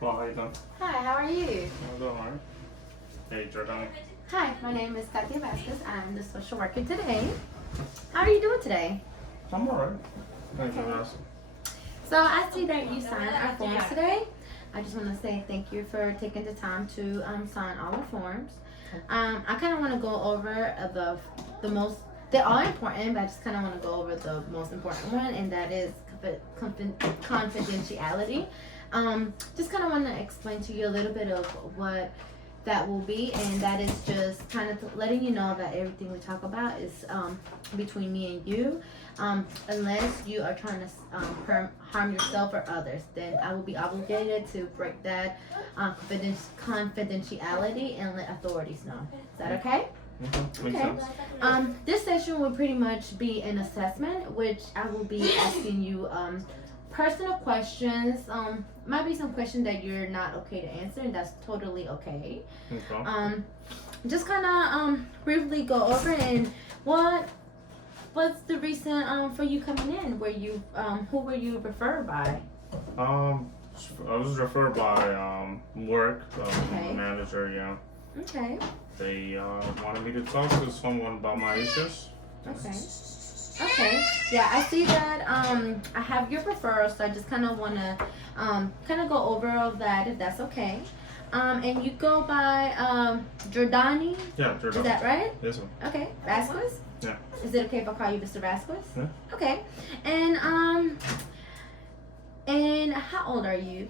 Well, how you doing? Hi, how are you? I'm doing alright. Hey, Jordan. Hi, my name is Katia Vasquez. I'm the social worker today. How are you doing today? I'm alright. Thank you for asking. So I see that you signed our forms today. I just want to say thank you for taking the time to sign all our forms. I kind of want to go over the most. They're all important, but I just kind of want to go over the most important one, and that is confidentiality. Just kind of want to explain to you a little bit of what that will be, and that is just kind of letting you know that everything we talk about is between me and you. Unless you are trying to harm yourself or others, then I will be obligated to break that confidentiality and let authorities know. Is that okay? Mm-hmm. Makes Okay. sense. This session will pretty much be an assessment, which I will be asking you personal questions. Might be some questions that you're not okay to answer, and that's totally okay. Okay. Just kind of briefly go over and what's the reason for you coming in? Who were you referred by? I was referred by work, Okay. manager. Yeah. Okay. They wanted me to talk to someone about my issues. Okay. Okay. Yeah, I see that. I have your referral, so I just kind of want to kind of go over all of that, if that's okay. And you go by Jordani. Yeah, Is Jordan. that right? Yes, ma'am. Okay. Vasquez. Yeah. Is it okay if I call you Mr. Vasquez? Yeah. Okay. And how old are you?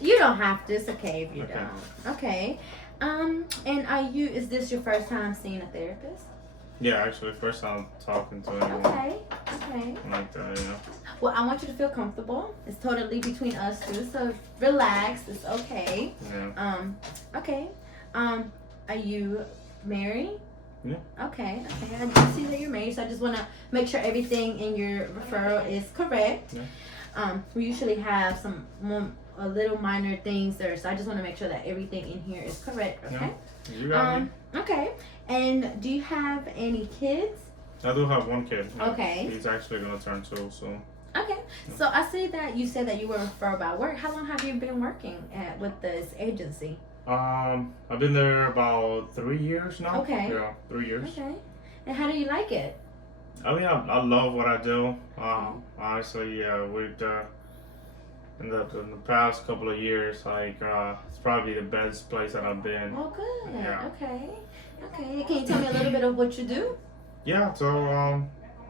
You don't have to. It's okay if you Okay. don't. Okay. And is this your first time seeing a therapist? Yeah, actually, first time talking to anyone Okay. Okay. like that. You know. Well, I want you to feel comfortable. It's totally between us two, so relax. It's okay. Yeah. Okay. Are you married? Yeah. Okay. Okay. I do see that you're married, so I just want to make sure everything in your referral is correct. Yeah. We usually have some a little minor things there, so I just want to make sure that everything in here is correct. Okay. Yeah. You got me. Okay. And do you have any kids? I do have one kid. Okay. He's actually gonna turn 2 soon. Okay. So I see that you said that you were referred by work. How long have you been working with this agency? I've been there about 3 years now. Okay. Yeah, 3 years. Okay. And how do you like it? I mean, I love what I do. Honestly, yeah, in the past couple of years, like it's probably the best place that I've been. Oh, good. Yeah. Okay. Okay. Can you tell me a little bit of what you do? Yeah, so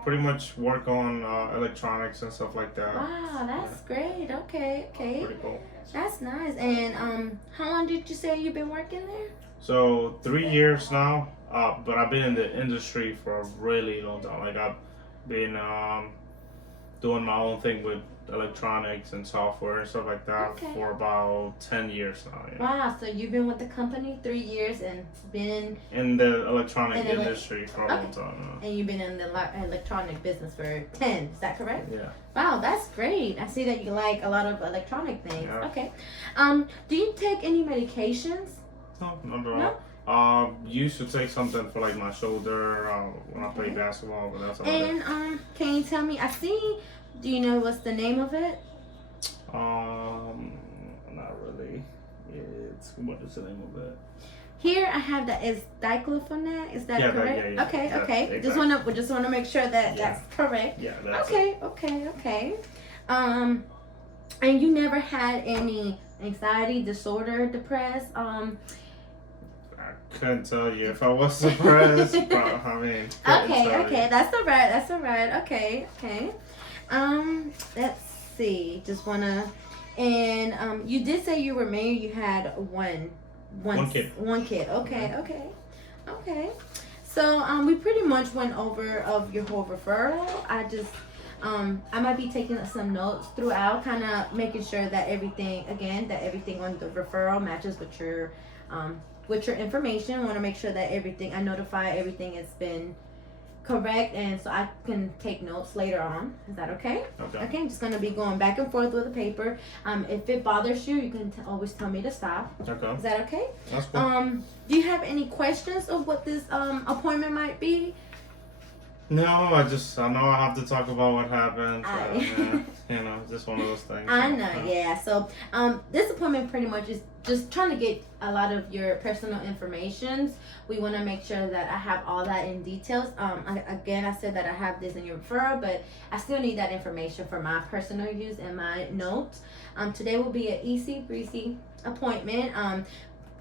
pretty much work on electronics and stuff like that. Wow, that's great. Okay. Okay. Pretty cool. That's nice. And how long did you say you've been working there? So 3 years now, but I've been in the industry for a really long time. Like I've been doing my own thing with electronics and software and stuff like that Okay. for about 10 years now. Yeah. Wow. So you've been with the company 3 years and been In the electronic In the- industry for a long time. and you've been in the electronic business for 10. Is that correct? Yeah. Wow, that's great. I see that you like a lot of electronic things. Yeah. Okay. Do you take any medications? No, not at No? all. Used to take something for like my shoulder when I play Okay. basketball, but that's all. it is. And can you tell me? I see. Do you know what's the name of it? Not really. What is the name of it? Here I have that is diclofenac. Is that Yeah, correct? yeah, yeah. Okay. Yeah, Okay. exactly. Just wanna make sure that Yeah. that's correct. Yeah, that's it. Okay. Okay. Okay. And you never had any anxiety disorder, depressed? I couldn't tell you if I was surprised. But, I mean, couldn't Okay, tell okay, you. that's all right. That's all right. Okay, okay. Let's see. Just wanna, and you did say you were married. You had one kid. One kid. Okay, okay, okay. So we pretty much went over of your whole referral. I might be taking some notes throughout, kind of making sure that everything on the referral matches with your information. I want to make sure that I notify everything has been correct, and so I can take notes later on. Is that okay? Okay. I'm just gonna be going back and forth with the paper. If it bothers you, you can always tell me to stop. Okay. Is that okay? That's cool. Do you have any questions of what this appointment might be? No, I know I have to talk about what happened. Just one of those things. I know, yeah. So, this appointment pretty much is just trying to get a lot of your personal information. We want to make sure that I have all that in details. Again, I said that I have this in your referral, but I still need that information for my personal use and my notes. Today will be an easy breezy appointment.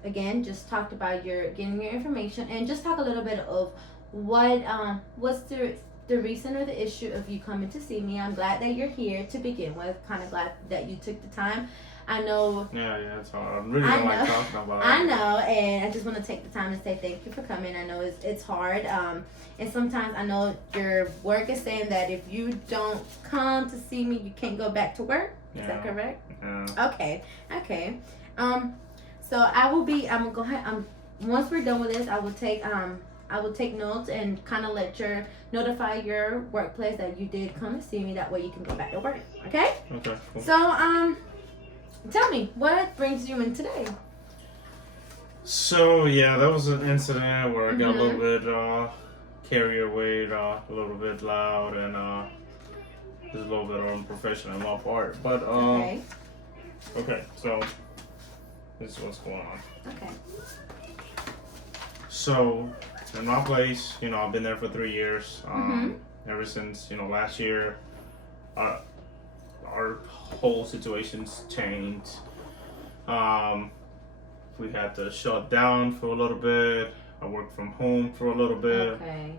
Again, just talked about getting your information and just talk a little bit of what's the reason or the issue of you coming to see me. I'm glad that you're here to begin with. Kind of glad that you took the time. I know. Yeah, it's hard. I really don't like talking about it. I know, and I just want to take the time to say thank you for coming. I know it's hard, and sometimes I know your work is saying that if you don't come to see me, you can't go back to work. Is that correct? Yeah. Okay. So I'm gonna go ahead. Once we're done with this, I will take notes and kind of notify your workplace that you did come to see me. That way you can go back to work. Okay? Okay, cool. So, tell me, what brings you in today? So, yeah, that was an incident where I got a little bit carried away, a little bit loud, and just a little bit unprofessional on my part. But, okay, so this is what's going on. Okay. So, in my place, I've been there for 3 years. Ever since, last year, our whole situation's changed. We had to shut down for a little bit. I worked from home for a little bit. Okay.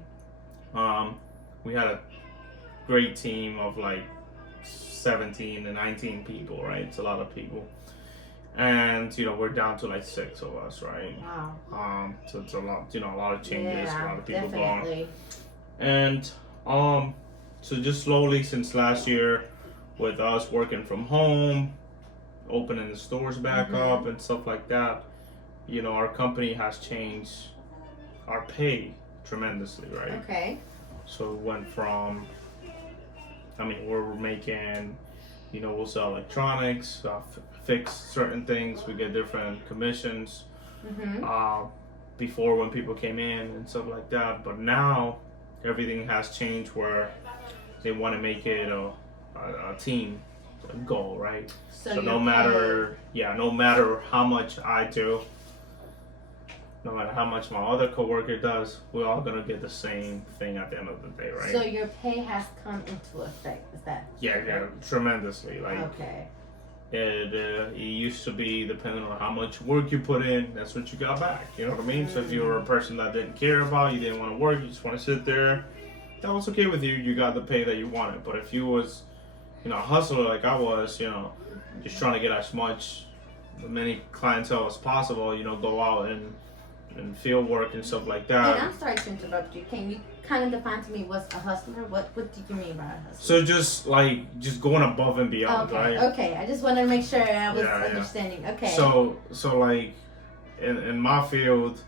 We had a great team of like 17 to 19 people, right? It's a lot of people. And we're down to like 6 of us, right? Wow. So it's a lot, a lot of changes, Yeah, a lot of people definitely. gone. And so just slowly since last year, with us working from home, opening the stores back up and stuff like that, our company has changed our pay tremendously, right? Okay. So it went from, we're making, we'll sell electronics, fix certain things, we get different commissions. Before when people came in and stuff like that, but now everything has changed where they want to make it a team goal, right? So no matter how much I do, no matter how much my other coworker does, we're all gonna get the same thing at the end of the day, right? So your pay has come into effect. Is that? Yeah, tremendously. Like, okay. It used to be depending on how much work you put in, that's what you got back. You know what I mean? So if you were a person that didn't care about, you didn't want to work, you just want to sit there, that was okay with you. You got the pay that you wanted. But if you was, a hustler like I was, just trying to get as many clientele as possible, go out and field work and stuff like that. And I'm sorry to interrupt you. Can you kind of define to me what's a hustler? What do you mean by a hustler? So just going above and beyond, right? Okay. I just wanted to make sure I was understanding. Okay. So like in my field,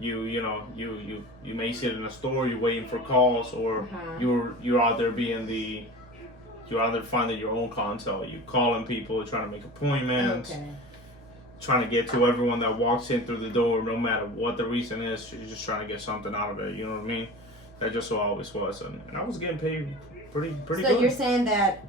you may sit in a store, you're waiting for calls, or you're out there you're out there finding your own clientele. You're calling people, trying to make appointments. Okay. Trying to get to everyone that walks in through the door, no matter what the reason is. You're just trying to get something out of it. You know what I mean? That just what I always was, and I was getting paid pretty good. So you're saying that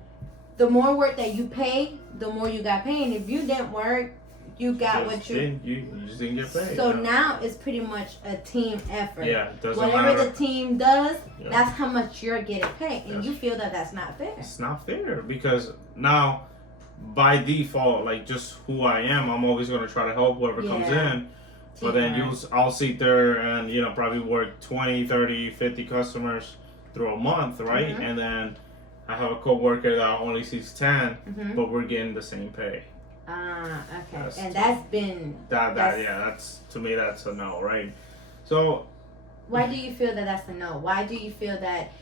the more work that you pay, the more you got paid. And if you didn't work, you got you just didn't get paid. So now it's pretty much a team effort. Yeah, it doesn't Whatever matter. the team does, that's how much you're getting paid, and you feel that that's not fair. It's not fair because now, by default, like just who I am, I'm always going to try to help whoever comes in. But then I'll sit there and probably work 20, 30, 50 customers through a month, right? And then I have a coworker that only sees 10, but we're getting the same pay. Okay. And that's been that's to me that's a no, right? So why do you feel that that's a no? Why do you feel that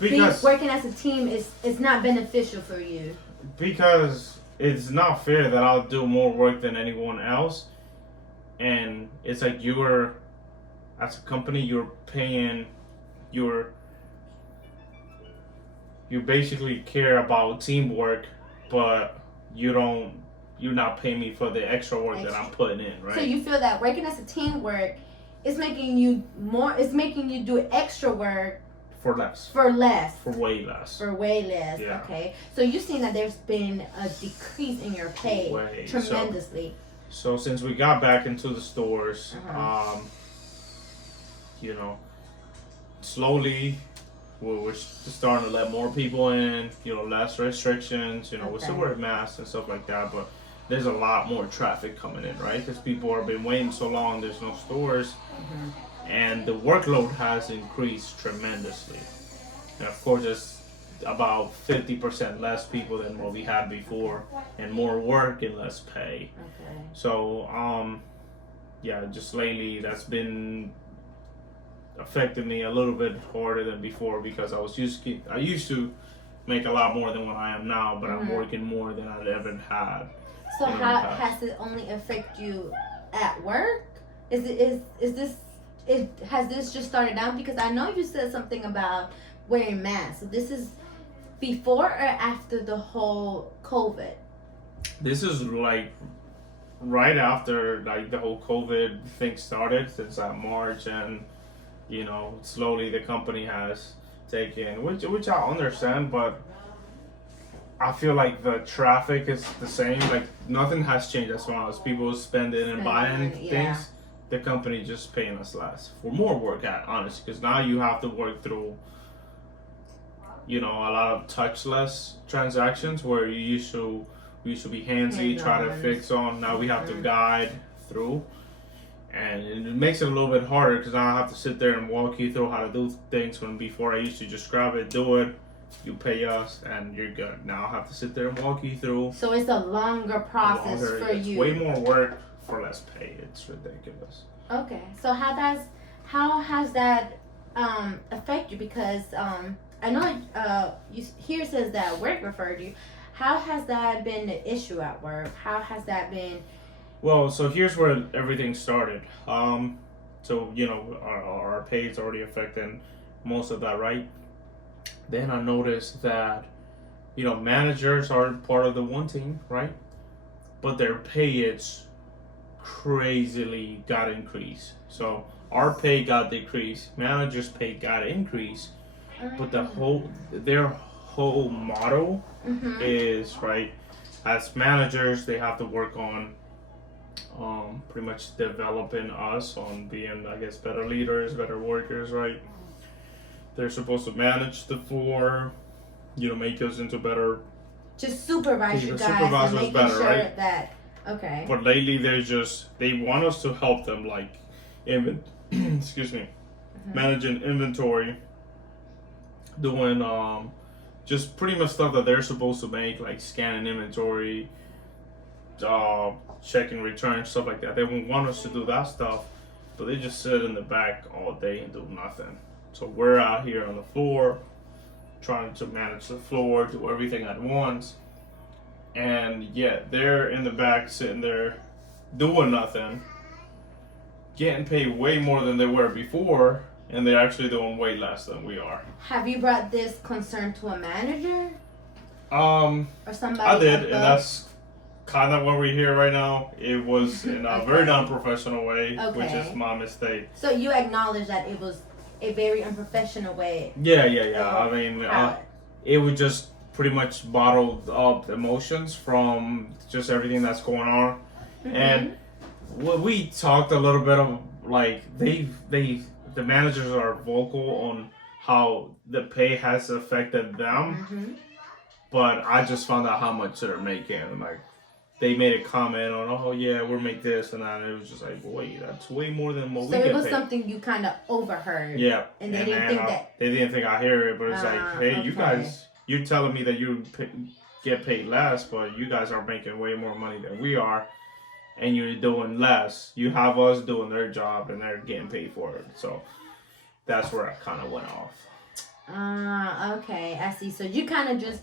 because working as a team is not beneficial for you? Because it's not fair that I'll do more work than anyone else, and it's like as a company, you're paying you basically care about teamwork, but you're not paying me for the extra work that I'm putting in, right? So you feel that working as a teamwork it's making you more. It's making you do extra work for less. for less. For way less. For way less. Yeah. Okay. So you've seen that there's been a decrease in your pay Way. tremendously. So since we got back into the stores, Uh-huh. you know, slowly we're starting to let more people in. You know, less restrictions. You know, we still Okay. wear masks and stuff like that, but there's a lot more traffic coming in, right? Because people have been waiting so long. There's no stores. And the workload has increased tremendously. And of course, it's about 50% less people than what we had before, and more work and less pay. Okay. So, yeah, just lately that's been affecting me a little bit harder than before because I used to make a lot more than what I am now, but I'm working more than I've ever had. So in the how past. has it only affect you at work? Is has this just started out? Because I know you said something about wearing masks. So this is before or after the whole COVID? This is like right after like the whole COVID thing started since March, and you know slowly the company has taken, which I understand, but I feel like the traffic is the same. Like nothing has changed as far as people spending and buying Spending, things. yeah. The company just paying us less for more work, honestly, because now you have to work through, you know, a lot of touchless transactions where we used to be handsy, try to Hands-on. fix on. Now we have to guide through, and it makes it a little bit harder because now I have to sit there and walk you through how to do things. When before I used to just grab it, do it, you pay us, and you're good. Now I have to sit there and walk you through. So it's a longer process for It's you. way more work for less pay. It's ridiculous. Okay. So how has that affect you? Because I know you here says that work referred you. How has that been the issue at work? How has that been? Well, so here's where everything started. So you know, our pay is already affecting most of that, right? Then I noticed that, you know, managers are part of the one team, right? But their pay is crazily got increased. So our pay got decreased, managers' pay got increased, but their whole motto is right. As managers, they have to work on pretty much developing us on being, I guess, better leaders, better workers, right? They're supposed to manage the floor, you know, make us into better. Just supervise Yeah, you the guys supervisor and is making better, sure right? that okay. But lately, they want us to help them, like, excuse me, managing inventory, doing just pretty much stuff that they're supposed to make, like scanning inventory, checking returns, stuff like that. They won't want us to do that stuff, but they just sit in the back all day and do nothing. So we're out here on the floor, trying to manage the floor, do everything at once, and yet they're in the back sitting there doing nothing, getting paid way more than they were before, and they're actually doing way less than we are. Have you brought this concern to a manager Or somebody? I did, above? and that's kind of what we're here right now. It was in a Okay. very non-professional way, which Okay. is my mistake. So you acknowledge that it was a very unprofessional way. Yeah. I mean, How- it was just pretty much bottled up emotions from just everything that's going on. And we talked a little bit of like the managers are vocal on how the pay has affected them, but I just found out how much they're making. Like they made a comment on, oh yeah, we'll make this and that. And it was just like, wait, that's way more than what we So get it was paid. something you kind of overheard. Yeah, And they didn't think that. they didn't think I hear it, but it's like, hey, you okay. guys, you're telling me that get paid less, but you guys are making way more money than we are, and you're doing less. You have us doing their job, and they're getting paid for it. So that's where I kind of went off. Okay, I see. So you kind of just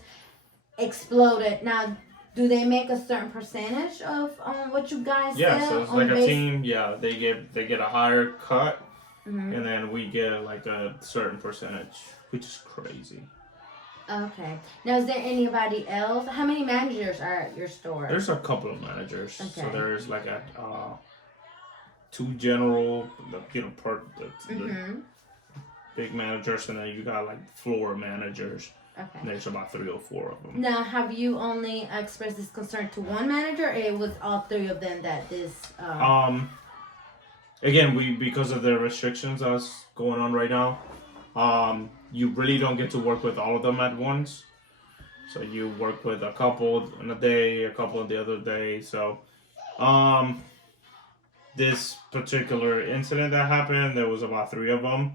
exploded. Now, do they make a certain percentage of what you guys Yeah, sell? so it's on like a base- team. Yeah, they get a higher cut, Mhm. and then we get like a certain percentage, which is crazy. Okay. Now, is there anybody else? How many managers are at your store? There's a couple of managers. So Okay. there's like two general, the Mm-hmm. big managers, and then you got like floor managers. And Okay. there's about 3 or 4 of them. Now, have you only expressed this concern to one manager, or it was all three of them that this? Again, we because of the restrictions that's going on right now, you really don't get to work with all of them at once. So you work with a couple in a day, a couple in the other day. So, this particular incident that happened, there was about 3 of them,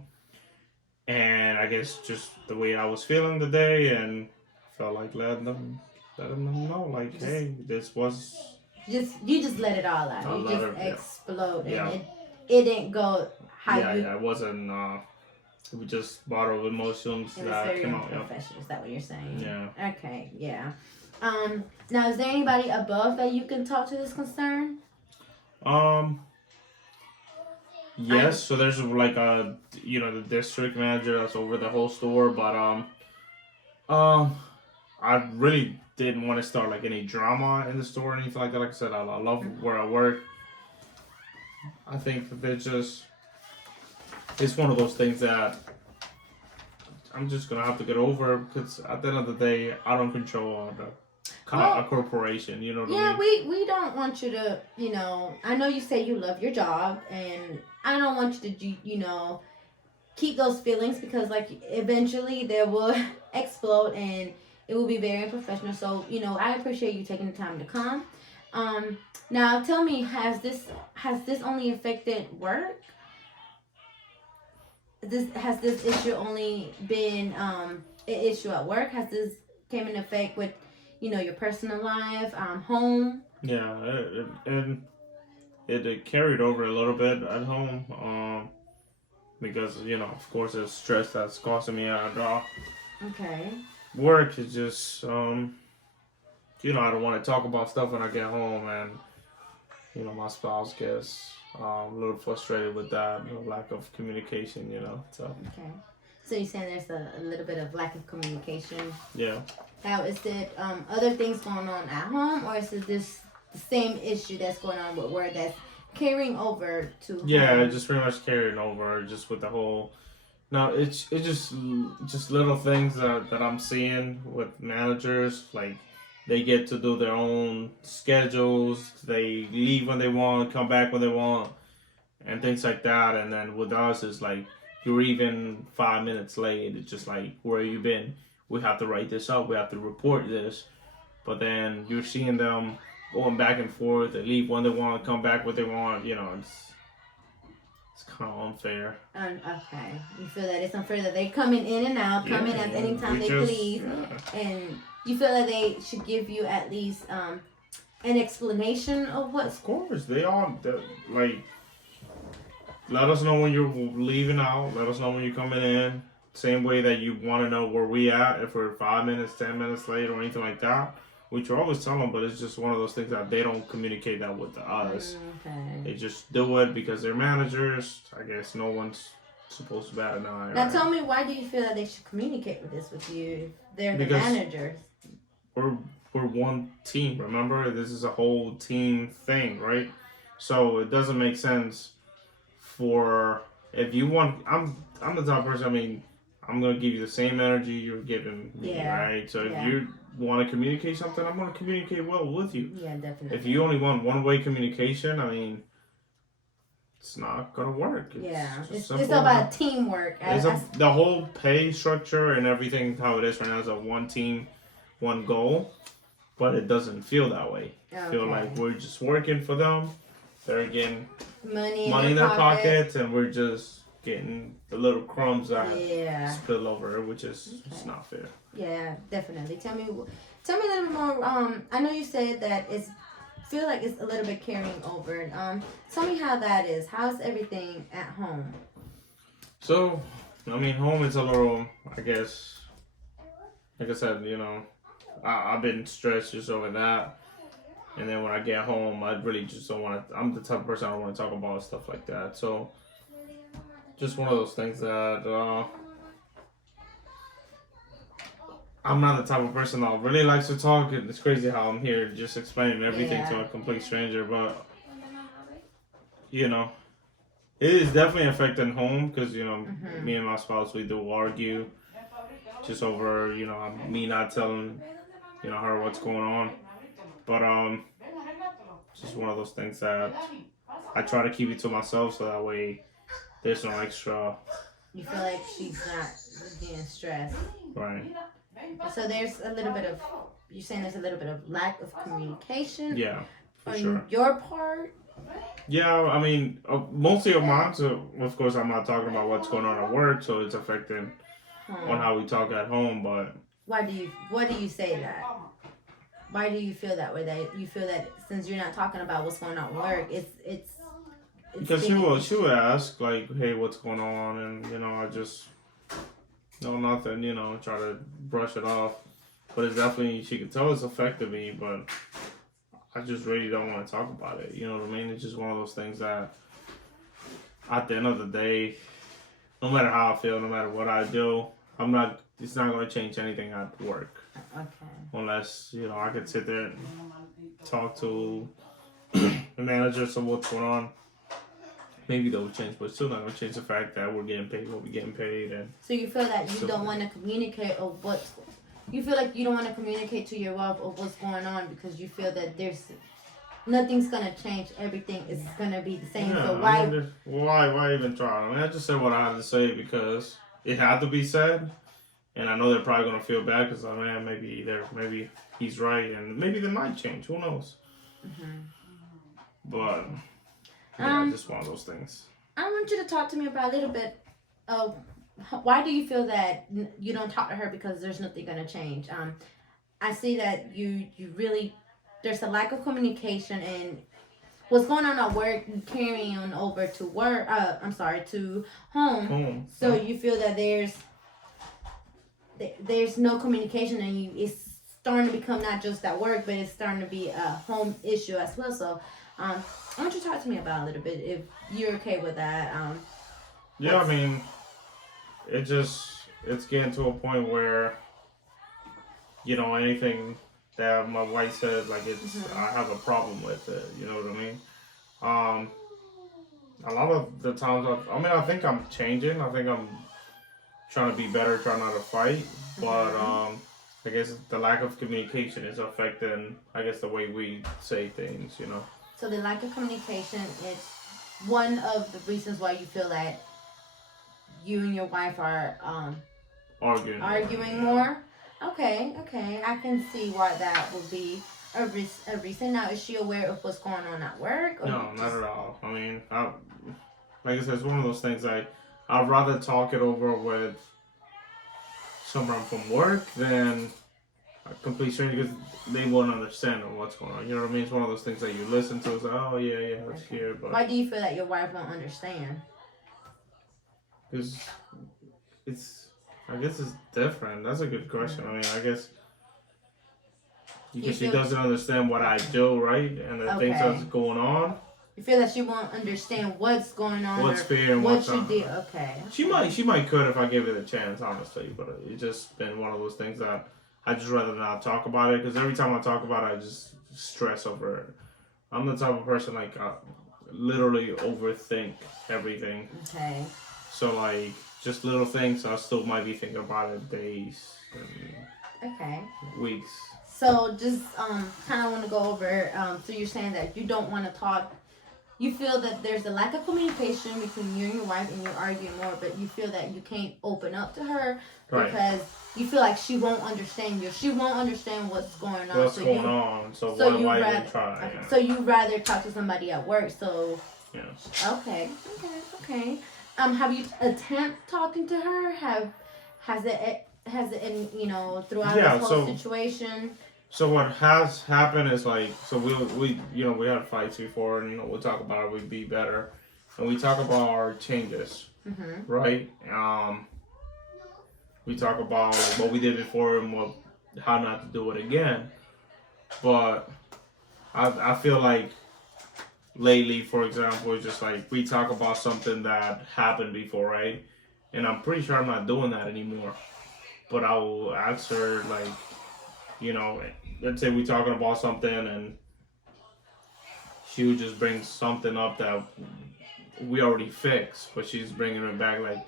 and I guess just the way I was feeling the day, and felt like letting them know, like, hey, this was You just let it all out. I You let just her- yeah. exploded. Yeah. It didn't go how yeah, you. yeah, it wasn't. It was just bottle of emotions It was that very came out. Yeah. unprofessional. Is that what you're saying? Yeah. Okay. Yeah. Now, is there anybody above that you can talk to this concern? Yes. So there's like the district manager that's over the whole store, but I really didn't want to start like any drama in the store or anything like that. Like I said, I love where I work. I think that it's one of those things that I'm just gonna have to get over because at the end of the day, I don't control a corporation. You know what I Yeah, mean? we don't want you to, I know you say you love your job, and I don't want you to, keep those feelings because, like, eventually they will explode and it will be very unprofessional. So, I appreciate you taking the time to come. Now tell me, has this only affected work? Has this issue only been an issue at work? Has this came in effect with your personal life, home? Yeah, and it carried over a little bit at home. Because of course, the stress that's causing me at Okay. work is just I don't want to talk about stuff when I get home, and my spouse gets a little frustrated with that lack of communication. So Okay. So you're saying there's a little bit of lack of communication. yeah. Now, is it other things going on at home, or is it this the same issue that's going on with work that's carrying over to Yeah, home? it just pretty much carrying over just with the whole. No, it's just little things that I'm seeing with managers. Like they get to do their own schedules. They leave when they want, come back when they want, and things like that. And then with us, it's like you're even 5 minutes late. It's just like, where you been? We have to write this up. We have to report this. But then you're seeing them going back and forth. They leave when they want, come back when they want. It's kind of unfair. Okay. You feel that it's unfair that they're coming in and out, coming at any time they please, and you feel that they should give you at least an explanation of what's. Of course, like. Let us know when you're leaving out. Let us know when you're coming in. Same way that you want to know where we at, if we're 5 minutes, 10 minutes late, or anything like that. Which we always tell them, but it's just one of those things that they don't communicate that with us. Okay. They just do it because they're managers. I guess no one's supposed to bat an eye. Now tell me, why do you feel that they should communicate with this with you? They're the Because- managers. We're one team. Remember, this is a whole team thing, right? So it doesn't make sense for if you want. I'm the type of person. I mean, I'm gonna give you the same energy you're giving me, Yeah. right? So Yeah. if you want to communicate something, I'm gonna communicate well with you. Yeah, definitely. If you only want one-way communication, I mean, it's not gonna work. Yeah, just it's simple. about teamwork. The whole pay structure and everything how it is right now is a one team, one goal, but it doesn't feel that way. I feel like we're just working for them. They're getting money in their pockets, and we're just getting the little crumbs that Yeah. spill over, which is just not fair. Yeah, definitely. Tell me a little bit more. I know you said that feel like it's a little bit carrying over. Tell me how that is. How's everything at home? So, I mean, home is a little, I guess, like I said, I've been stressed just over that. And then when I get home, I really just don't want to, I'm the type of person I don't want to talk about stuff like that. So, just one of those things that, I'm not the type of person that really likes to talk. It's crazy how I'm here just explaining everything to a complete stranger, but It is definitely affecting home because Mm-hmm. me and my spouse we do argue just over me not telling her what's going on. But it's just one of those things that I try to keep it to myself so that way there's no extra. You feel like she's not getting stressed. Right. So there's a little bit of, you're saying there's a little bit of lack of communication Yeah, for on sure. your part. Yeah, I mean, mostly of mine. So of course, I'm not talking about what's going on at work, so it's affecting on Hmm. how we talk at home. But Why do you say that? Why do you feel that way? That you feel that since you're not talking about what's going on at work, it's because she being will, she would ask like, "Hey, what's going on?" And I just no nothing. Try to brush it off. But it's definitely she could tell it's affected me. But I just really don't want to talk about it. You know what I mean? It's just one of those things that at the end of the day, no matter how I feel, no matter what I do, I'm not. It's not going to change anything at work okay. unless I could sit there and talk to the managers of what's going on. Maybe that would change, but it's still not going to change the fact that we're getting paid what we're getting paid, and So you feel that you so don't want to communicate of what's. You feel like you don't want to communicate to your wife of what's going on because you feel that there's nothing's gonna change. Everything is gonna be the same. yeah. So I mean, why? why even try? I mean, I just said what I had to say because it had to be said, and I know they're probably going to feel bad because man, maybe he's right, and maybe they might change. Who knows? Mhm. But yeah, Um, just one of those things. I want you to talk to me about a little bit of why do you feel that you don't talk to her because there's nothing gonna change. I see that you really there's a lack of communication and what's going on at work carrying on over to work. I'm sorry, to home. Home. So you feel that there's no communication and it's starting to become not just at work, but it's starting to be a home issue as well. So, I want you to talk to me about a little bit if you're okay with that. Yeah, I mean, it's getting to a point where anything that my wife says like Mm-hmm. I have a problem with it. You know what I mean? Um, a lot of the times I think I'm changing. I think I'm trying to be better, trying not to fight. But Mm-hmm. I guess the lack of communication is affecting I guess the way we say things. So the lack of communication is one of the reasons why you feel that you and your wife are Arguing more. arguing Yeah. more. Okay, okay, I can see why that would be a reason. Now, is she aware of what's going on at work, or you No, not just at all. I mean, like I said, it's one of those things I'd rather talk it over with someone from work than a complete stranger because they won't understand what's going on. You know what I mean? It's one of those things that you listen to. It's like, oh yeah, yeah, it's okay? here, but Why do you feel that your wife won't understand? because it's, I guess it's different. That's a good question. I mean, I guess You because she feel doesn't understand what I do, right, and the things okay. that's going on, You feel that she won't understand what's going on what's or fair and what what's you not. did. Okay. She might could if I gave it a chance, honestly. But it's just been one of those things that I just rather not talk about it because every time I talk about it, I just stress over it. I'm the type of person like literally overthink everything. Okay. So like just little things, I still might be thinking about it days Okay. and weeks. So just kind of want to go over. So you're saying that you don't want to talk. You feel that there's a lack of communication between you and your wife, and you're arguing more. But you feel that you can't open up to her Right. because you feel like she won't understand you. She won't understand what's going on. What's so going you, on? So so why you why even rather. try? Okay. Yeah. So you rather talk to somebody at work. So. Yeah. Okay. Okay. Okay. Have you attempt talking to her? Has it in throughout Yeah. this whole situation? So what has happened is like so we we had fights before and we'll talk about it, we'd be better. And we talk about our changes, Mm-hmm. right? We talk about what we did before and how not to do it again. But I feel like lately, for example, it's just like we talk about something that happened before, right? And I'm pretty sure I'm not doing that anymore. But I will ask her like, you know, let's say we talking about something and she would just bring something up that we already fixed, but she's bringing it back like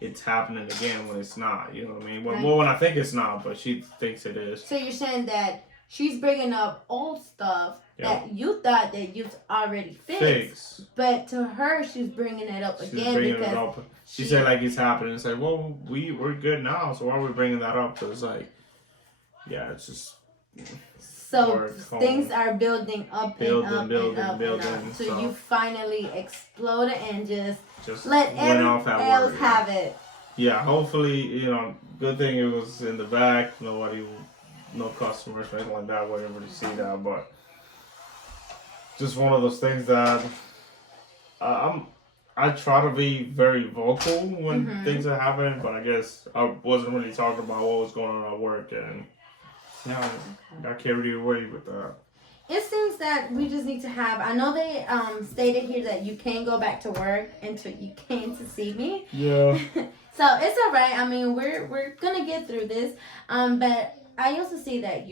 it's happening again when it's not. You know what I mean? Well, when I think it's not, but she thinks it is. So you're saying that she's bringing up old stuff that you thought that you've already fixed, but to her, she's bringing it up again because she said like it's happening. It's like, well, we're good now, so why are we bringing that up? So it's like, yeah, it's just. So things are building up and up. So you finally exploded and just let everyone else have it. Yeah, hopefully, good thing it was in the back. No customers or anything like that would ever see that. But just one of those things that I try to be very vocal when things are happening, but I guess I wasn't really talking about what was going on at work and. Yeah, I carried away with that. It seems that we just need to have. I know they stated here that you can go back to work until you came to see me. Yeah. So it's all right. I mean, we're gonna get through this. But I also see that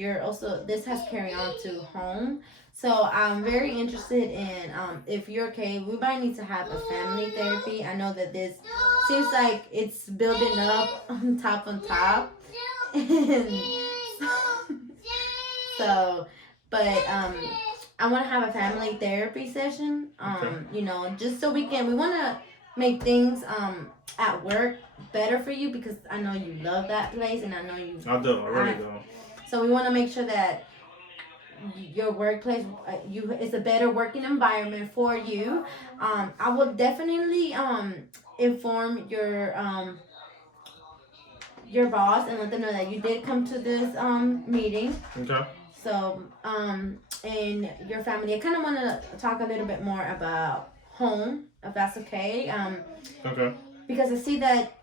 this has carried on to home. So I'm very interested in if you're okay. We might need to have a family therapy. I know that this seems like it's building up on top. So, but I want to have a family therapy session. Just so we want to make things at work better for you because I know you love that place and I know you. I do. I really do. So we want to make sure that your workplace, it's a better working environment for you. I will definitely inform your boss and let them know that you did come to this meeting. Okay. So, and your family. I kind of want to talk a little bit more about home, if that's okay. Okay. Because I see that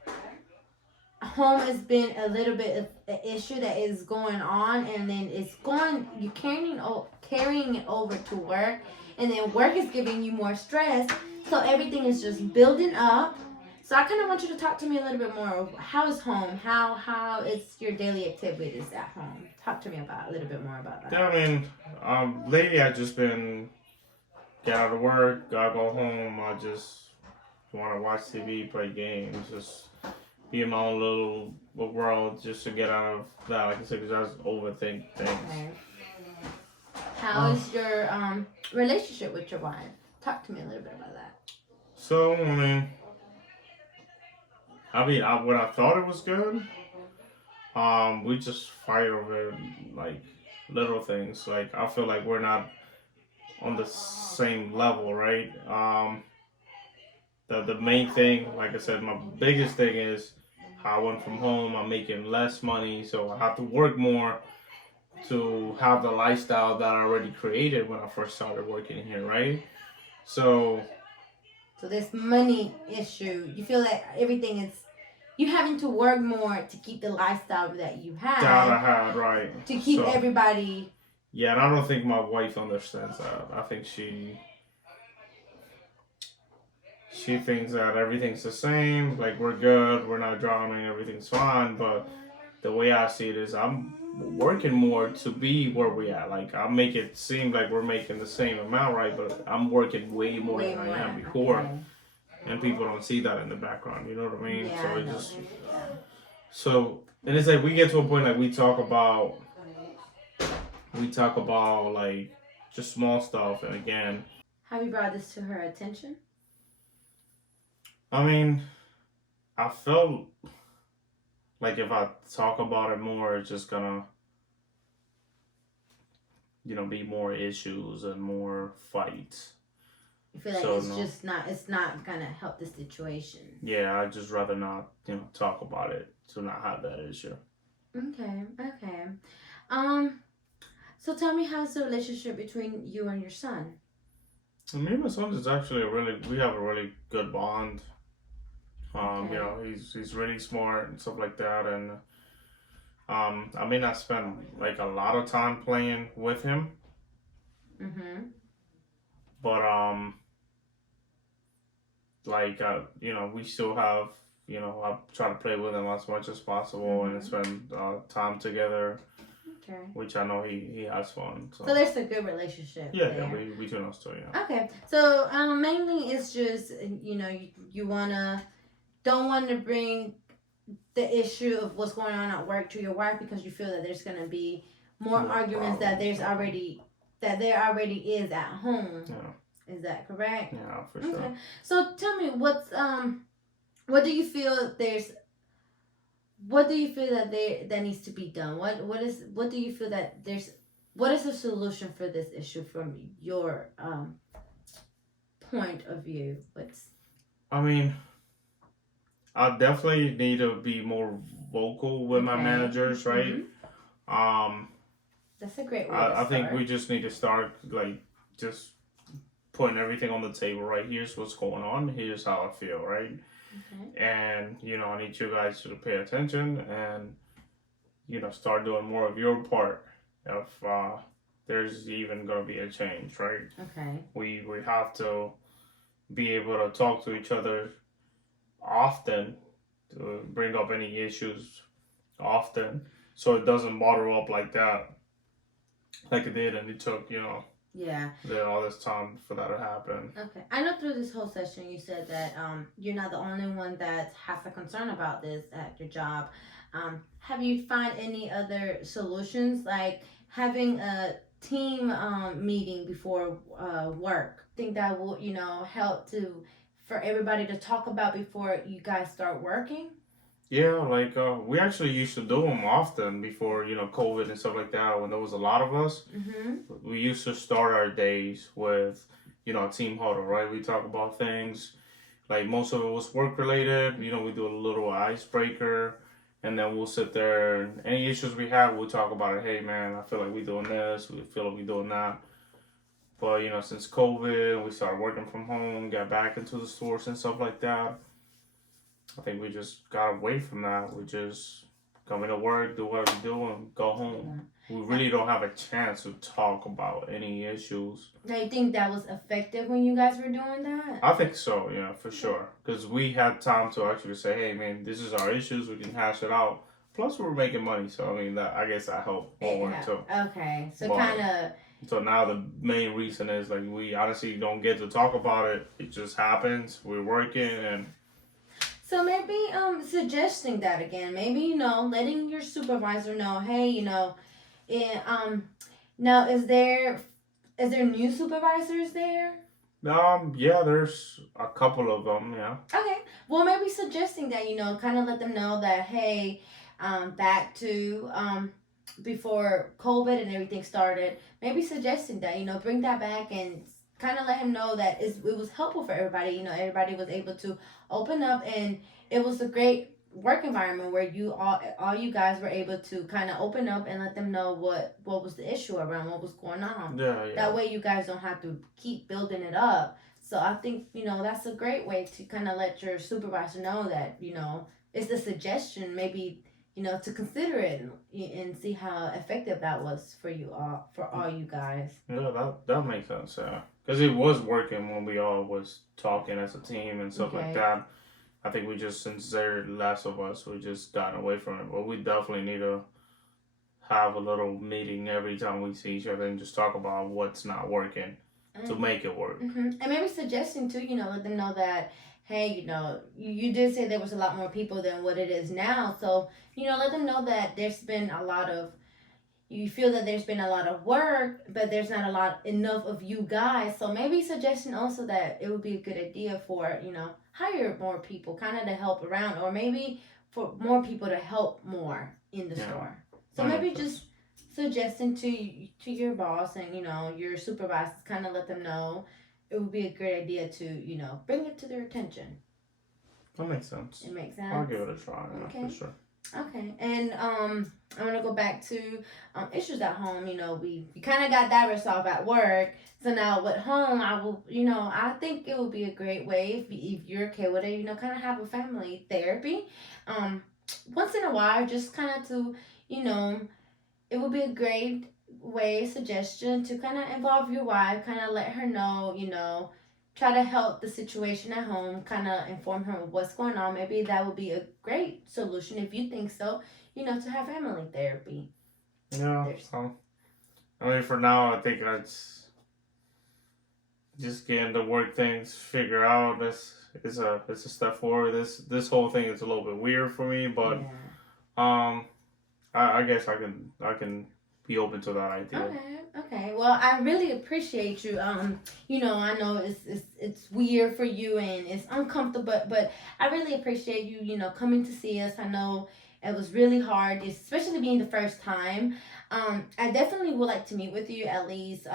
home has been a little bit of an issue that is going on, and then you're carrying it over to work, and then work is giving you more stress. So everything is just building up. So I kind of want you to talk to me a little bit more of how is home, how is your daily activities at home. Talk to me a little bit more about that. Yeah, I mean, lately I've just been get out of work, gotta go home. I just want to watch TV, play games, just be in my own little world, just to get out of that. Like I said, because I just overthink things. Okay. How is your relationship with your wife? Talk to me a little bit about that. So what I thought it was good. We just fight over like little things. Like I feel like we're not on the same level, right? The main thing, like I said, my biggest thing is how I went from home. I'm making less money, so I have to work more to have the lifestyle that I already created when I first started working here, right? So this money issue, you feel like everything is. You're having to work more to keep the lifestyle that you had. That I had, right. To keep everybody. Yeah, and I don't think my wife understands that. I think she thinks that everything's the same, like we're good, we're not drowning, everything's fine. But the way I see it is I'm working more to be where we at. Like I make it seem like we're making the same amount, right? But I'm working way more than I am before. Okay. And people don't see that in the background, you know what I mean? Yeah, so and it's like we get to a point like we talk about like just small stuff, and again. Have you brought this to her attention? I mean, I felt like if I talk about it more, it's just gonna, be more issues and more fights. You feel like it's not gonna help the situation. Yeah, I'd just rather not, talk about it to not have that issue. Okay. So tell me, how's the relationship between you and your son? Me and my son is actually we have a really good bond. Okay. He's really smart and stuff like that, and I may not spend like a lot of time playing with him. But we still have, I try to play with him as much as possible and spend time together. Okay. which I know he has fun. So, So there's a good relationship. yeah, there. we between us two, yeah. Okay. So mainly it's just you wanna don't want to bring the issue of what's going on at work to your wife because you feel that there's gonna be more arguments that there already is at home. Yeah. Is that correct? Yeah, for sure. Okay. So tell me what do you feel that needs to be done? What do you feel that there's what is the solution for this issue from your point of view? I mean, I definitely need to be more vocal with my managers, right? Mm-hmm. That's a great way to start. I think we just need to start like just putting everything on the table, right? Here's what's going on. Here's how I feel, right? Okay. And I need you guys to pay attention and start doing more of your part if there's even gonna be a change, right? Okay. We have to be able to talk to each other often to bring up any issues often so it doesn't bottle up like that like it did and it took yeah all this time for that to happen. Okay, I know through this whole session you said that you're not the only one that has a concern about this at your job. Have you found any other solutions like having a team meeting before work? Think that will help for everybody to talk about before you guys start working? Yeah, like we actually used to do them often before COVID and stuff like that. When there was a lot of us, we used to start our days with a team huddle, right? We talk about things like most of it was work related. We do a little icebreaker, and then we'll sit there. And any issues we have, we'll talk about it. Hey, man, I feel like we're doing this. We feel like we're doing that. But since COVID, we started working from home, got back into the stores and stuff like that. I think we just got away from that. We just come into work, do what we do, and go home. We really don't have a chance to talk about any issues. Now, you think that was effective when you guys were doing that? I think so, yeah, for sure. Because we had time to actually say, hey, man, this is our issues. We can hash it out. Plus, we were making money. So, I mean, I guess that helped more, too. Okay. So, kind of... So, now the main reason is, like, we honestly don't get to talk about it. It just happens. We're working and... So maybe suggesting that again. Maybe letting your supervisor know, hey, now is there new supervisors there? Yeah, there's a couple of them, yeah. Okay. Well, maybe suggesting that, kind of let them know that, hey, back to before COVID and everything started, maybe suggesting that, bring that back and kind of let him know that it was helpful for everybody. Everybody was able to open up, and it was a great work environment where all you guys were able to kind of open up and let them know what was the issue around, what was going on. Yeah. That way you guys don't have to keep building it up. So I think that's a great way to kind of let your supervisor know that it's a suggestion, maybe to consider it and see how effective that was for all you guys. Yeah, that makes sense. Yeah. Because it was working when we all was talking as a team and stuff like that. I think we just, since there's less of us, we just gotten away from it. But we definitely need to have a little meeting every time we see each other and just talk about what's not working to make it work. And maybe suggesting too, let them know that, hey, you did say there was a lot more people than what it is now. So, let them know that you feel that there's been a lot of work, but there's not enough of you guys. So maybe suggesting also that it would be a good idea for, hire more people kind of to help around, or maybe for more people to help more in the store. So maybe just suggesting to your boss and, your supervisors, kind of let them know it would be a great idea to, bring it to their attention. That makes sense. It makes sense. I'll give it a try, for sure. Okay, and I'm gonna go back to issues at home. We kind of got that resolved at work. So now at home, I will, I think it would be a great way if you're okay with it. Kind of have a family therapy, once in a while, just kind of to, it would be a great suggestion to kind of involve your wife, kind of let her know, try to help the situation at home, kind of inform her of what's going on. Maybe that would be a great solution if you think so, to have family therapy. Yeah. There's- I mean, for now, I think just getting the work things figured out. It's a step forward. This whole thing is a little bit weird for me, but Yeah. um, I guess I can be open to that idea. Okay, okay. Well, I really appreciate you. I know it's weird for you and it's uncomfortable, but I really appreciate you. Coming to see us. I know it was really hard, especially being the first time. I definitely would like to meet with you at least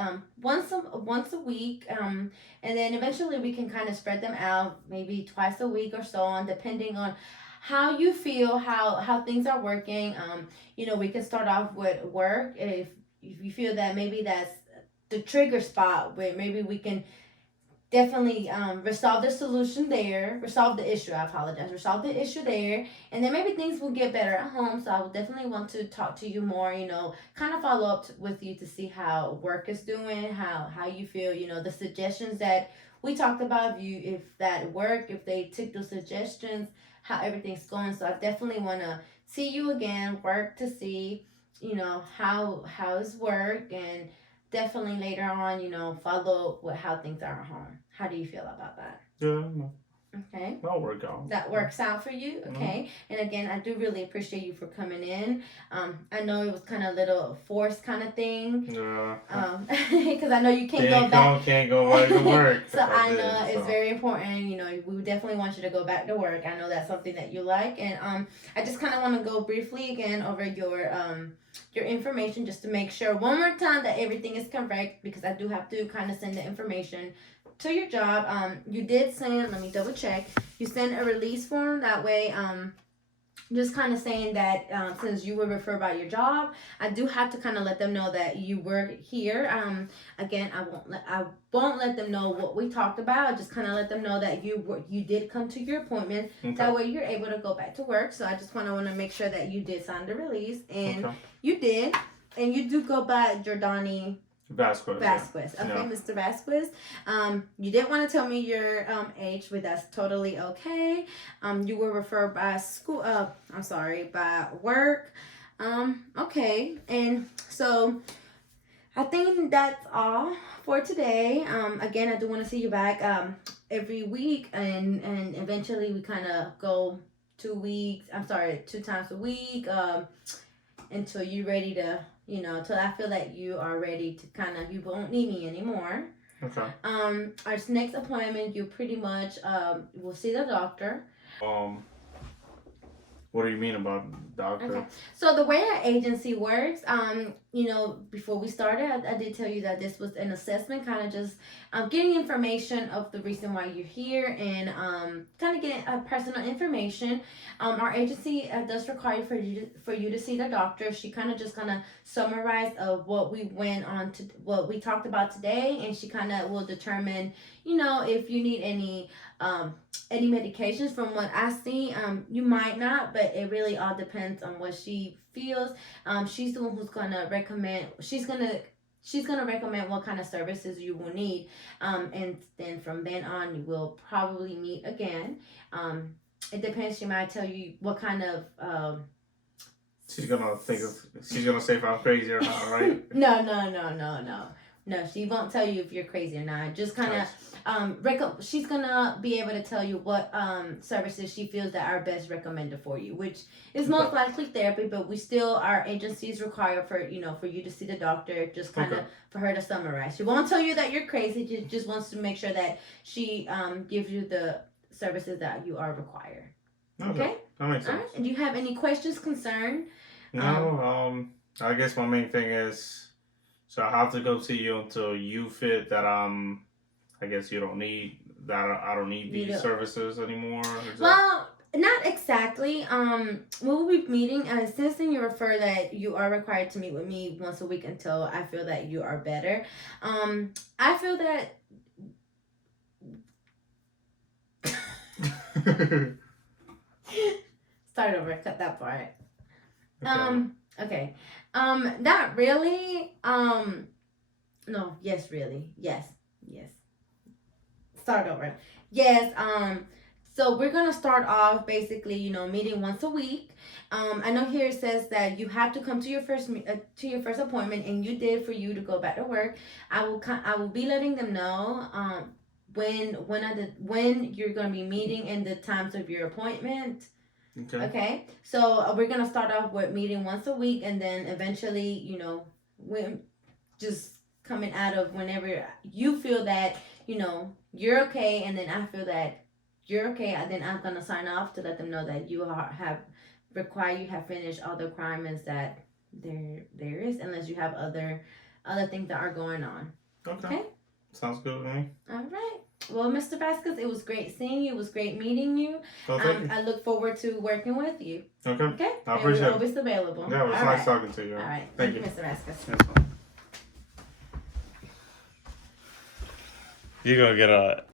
once a week. And then eventually we can kind of spread them out, maybe twice a week or so on, depending on how you feel, how things are working. We can start off with work if you feel that maybe that's the trigger spot where maybe we can definitely resolve the solution there, resolve the issue. I apologize, resolve the issue there, and then maybe things will get better at home. So I would definitely want to talk to you more. Kind of follow up with you to see how work is doing, how you feel. The suggestions that we talked about, if that work, if they took those suggestions, how everything's going. So I definitely want to see you again, work to see, how's work, and definitely later on, follow with how things are at home. How do you feel about that? Yeah, Okay. that'll work out. That works out for you, okay? And again, I do really appreciate you for coming in. I know it was kind of a little forced kind of thing. Yeah. Because I know you can't go back. Can't go back to work. So I know it's very important. We definitely want you to go back to work. I know that's something that you like, and I just kind of want to go briefly again over your information just to make sure one more time that everything is correct, because I do have to kind of send the information to your job. You did send, let me double check, you sent a release form. That way, just kind of saying that since you were referred by your job, I do have to kind of let them know that you were here. Again, I won't let them know what we talked about. I just kind of let them know that you did come to your appointment. Okay. That way you're able to go back to work. So I just want to make sure that you did sign the release, and you did, and you do go by Jordani Vasquez. Okay, yeah. Mr. Vasquez. You didn't want to tell me your age, but that's totally okay. You were referred by school. By work. Okay, and so I think that's all for today. Again, I do want to see you back every week, and eventually we kind of go 2 times a week until you're ready to. Till I feel that you are ready to you won't need me anymore. Okay. Our next appointment, you pretty much will see the doctor. What do you mean about doctor? Okay. So the way our agency works, before we started, I did tell you that this was an assessment, kind of just getting information of the reason why you're here, and kind of getting personal information. Our agency does require for you to see the doctor. She kind of summarized what we talked about today, and she kind of will determine, if you need any medications. From what I see, you might not, but it really all depends on what she feels. She's the one who's gonna recommend. She's gonna recommend what kind of services you will need, and then from then on, you will probably meet again. It depends. She might tell you what kind of. She's gonna say if I'm crazy or not, right? No, she won't tell you if you're crazy or not. Just kind of, she's gonna be able to tell you what services she feels that are best recommended for you, which is most likely therapy. But our agencies require for you to see the doctor, just kind of for her to summarize. She won't tell you that you're crazy. She just wants to make sure that she gives you the services that you are required. Okay? That makes sense. All right. Do you have any questions, concern? No. I guess my main thing is. So I have to go see you until you fit that I guess you don't need that. I don't need these services anymore. Well, not exactly. We'll be meeting. Since then you refer that you are required to meet with me once a week until I feel that you are better. I feel that. Start over. Cut that part. Okay. Not really. No, yes, really. Yes. Start over. Yes, So we're gonna start off basically, meeting once a week. I know here it says that you have to come to your first appointment, and you did for you to go back to work. I will be letting them know when you're gonna be meeting and the times of your appointment. Okay. Okay. So we're gonna start off with meeting once a week, and then eventually, when just coming out of whenever you feel that you're okay, and then I feel that you're okay, then I'm gonna sign off to let them know that you have finished all the requirements that there is, unless you have other things that are going on. Okay. Sounds good with me. All right. Well, Mr. Vasquez, it was great seeing you. It was great meeting you. Well, thank you. I look forward to working with you. Okay. Okay. I appreciate We're it. always available. Yeah, it was All nice right. talking to you. All right. Thank you. Mr. Vasquez. Yes, ma'am. You're gonna get a